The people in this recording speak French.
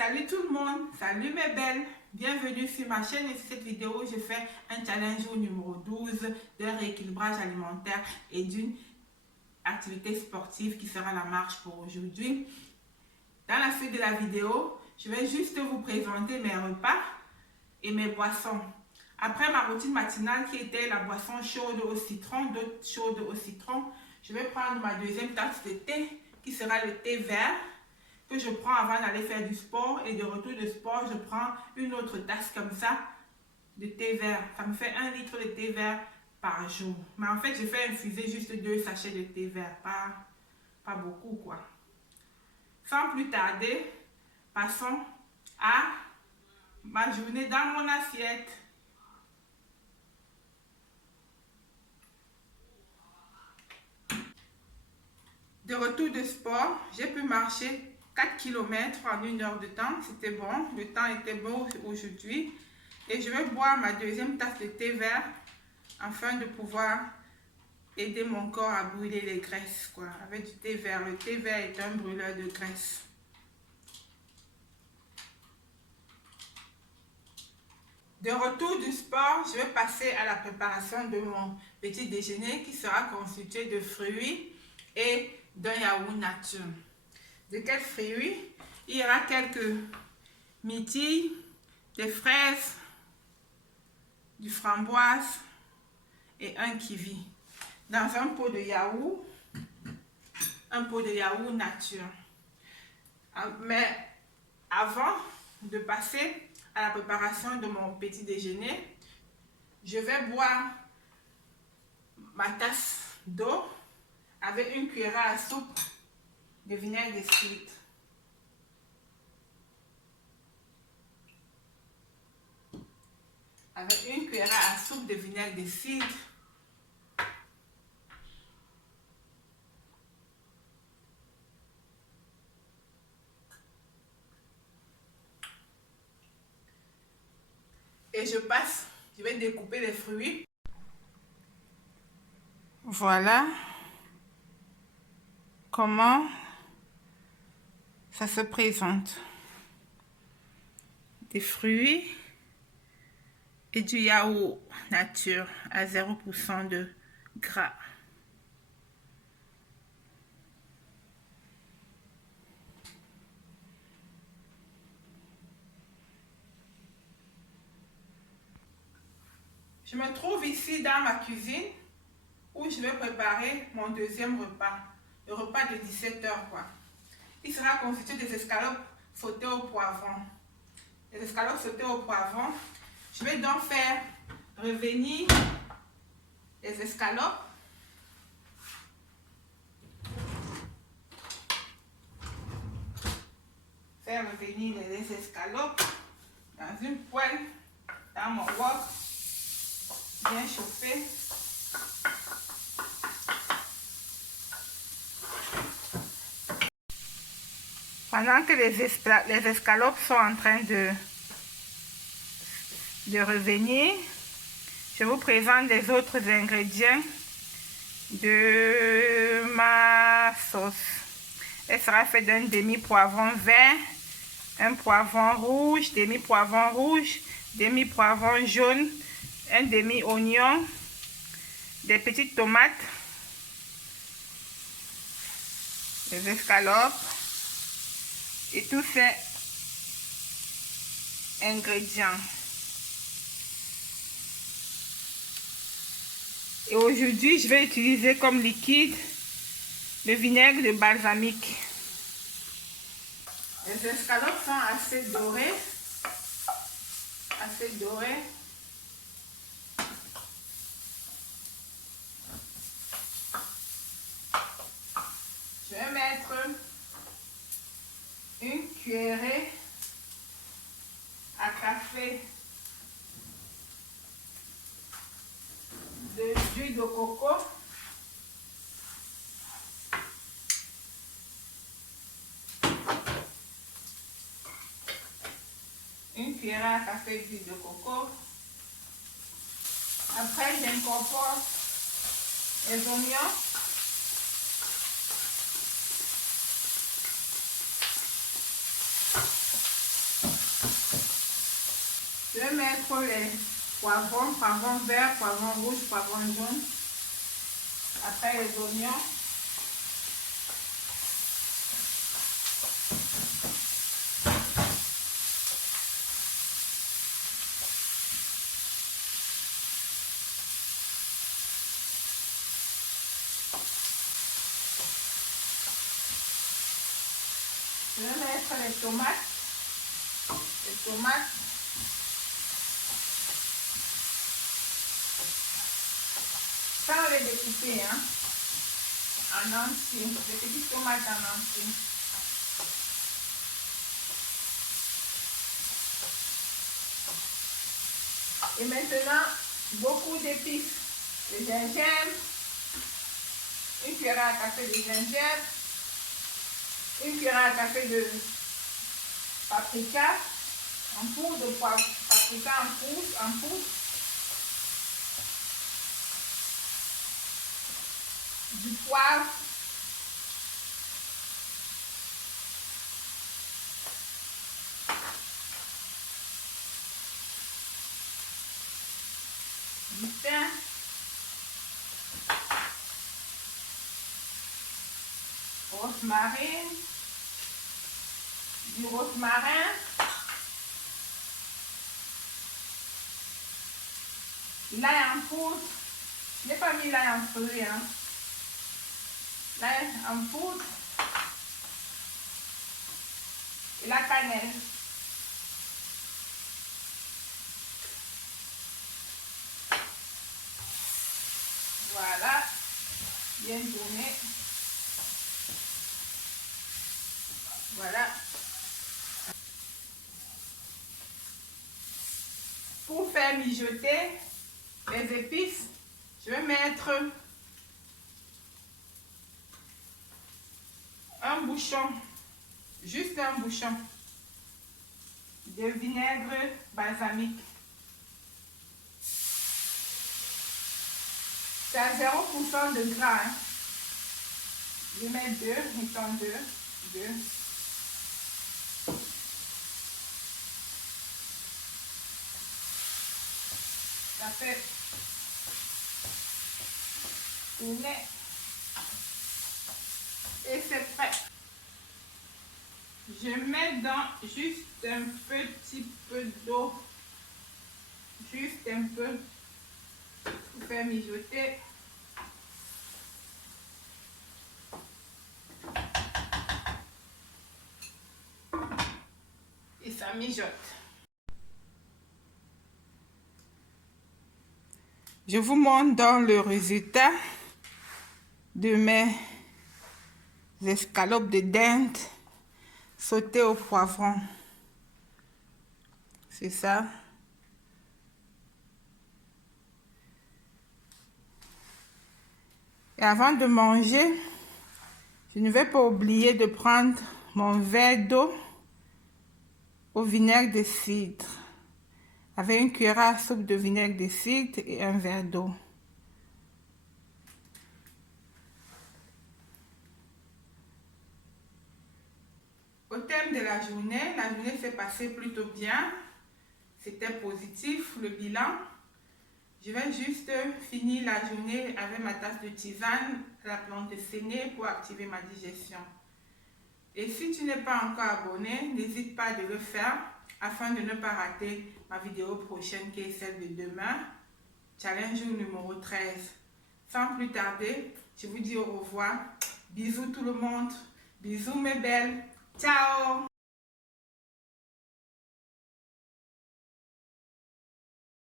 Salut tout le monde, salut mes belles, bienvenue sur ma chaîne et sur cette vidéo je fais un challenge au numéro 12 de rééquilibrage alimentaire et d'une activité sportive qui sera la marche pour aujourd'hui. Dans la suite de la vidéo, je vais juste vous présenter mes repas et mes boissons. Après ma routine matinale qui était la boisson chaude au citron, d'eau chaude au citron, je vais prendre ma deuxième tasse de thé qui sera le thé vert que je prends avant d'aller faire du sport, et de retour de sport je prends une autre tasse comme ça de thé vert. Ça me fait 1 litre de thé vert par jour, mais en fait je fais infuser juste 2 sachets de thé vert, pas beaucoup quoi. Sans plus tarder, passons à ma journée dans mon assiette. De retour de sport, j'ai pu marcher 4 km en 1 heure de temps. C'était bon, le temps était bon aujourd'hui. Et je vais boire ma deuxième tasse de thé vert afin de pouvoir aider mon corps à brûler les graisses, quoi, avec du thé vert. Le thé vert est un brûleur de graisse. De retour du sport, je vais passer à la préparation de mon petit déjeuner qui sera constitué de fruits et d'un yaourt nature. De quels fruits? Il y aura quelques myrtilles, des fraises, du framboise et un kiwi. Dans un pot de yaourt, nature. Mais avant de passer à la préparation de mon petit déjeuner, je vais boire ma tasse d'eau avec une cuillère à soupe de vinaigre de cidre. Avec une cuillère à soupe de vinaigre de cidre. Et je vais découper les fruits. Voilà comment ça se présente. Des fruits et du yaourt nature à 0% de gras. Je me trouve ici dans ma cuisine où je vais préparer mon deuxième repas, le repas de 17 h quoi. Il sera constitué des escalopes sautées au poivron. Les escalopes sautées au poivron, je vais donc faire revenir les escalopes dans une poêle, dans mon wok bien chauffé. Pendant que les escalopes sont en train de revenir, je vous présente les autres ingrédients de ma sauce. Elle sera faite d'un demi-poivron vert, un poivron rouge, demi-poivron rouge, demi-poivron jaune, un demi-oignon, des petites tomates, des escalopes et tous ces ingrédients. Et aujourd'hui, je vais utiliser comme liquide le vinaigre de balsamique. Les escalopes sont assez dorées. Je vais mettre une cuillerée à café d'huile de coco. Une cuillère à café d'huile de coco. Après, j'incorpore les oignons. Je vais mettre les poivrons verts, poivrons rouges, poivrons jaunes. Après les oignons. Je vais mettre les tomates. Sans les découper, hein, en entier. Les petites tomates en entier. Et maintenant, beaucoup d'épices. Le gingembre, une cuillère à café de gingembre, une cuillère à café de paprika en poudre, de paprika en poudre, du poivre, du thym, du rosmarin, l'ail en poudre. Je n'ai pas mis l'ail en feuille, hein. L'ail en poudre et la cannelle. Voilà, bien tourné. Voilà. Pour faire mijoter les épices, je vais mettre un bouchon, juste un bouchon de vinaigre balsamique. C'est à 0% de gras. Hein. Je vais mettre deux. Ça fait tourner. Et c'est prêt. Je mets dans juste un petit peu d'eau. Juste un peu. Pour faire mijoter. Et ça mijote. Je vous montre dans le résultat de mes escalopes de dinde sautées au poivron. C'est ça. Et avant de manger, je ne vais pas oublier de prendre mon verre d'eau au vinaigre de cidre, avec une cuillère à soupe de vinaigre de cidre et un verre d'eau. Au thème de la journée s'est passée plutôt bien. C'était positif, le bilan. Je vais juste finir la journée avec ma tasse de tisane à la plante de séné pour activer ma digestion. Et si tu n'es pas encore abonné, n'hésite pas de le faire afin de ne pas rater ma vidéo prochaine qui est celle de demain, challenge numéro 13. Sans plus tarder, je vous dis au revoir. Bisous tout le monde. Bisous mes belles. Ciao!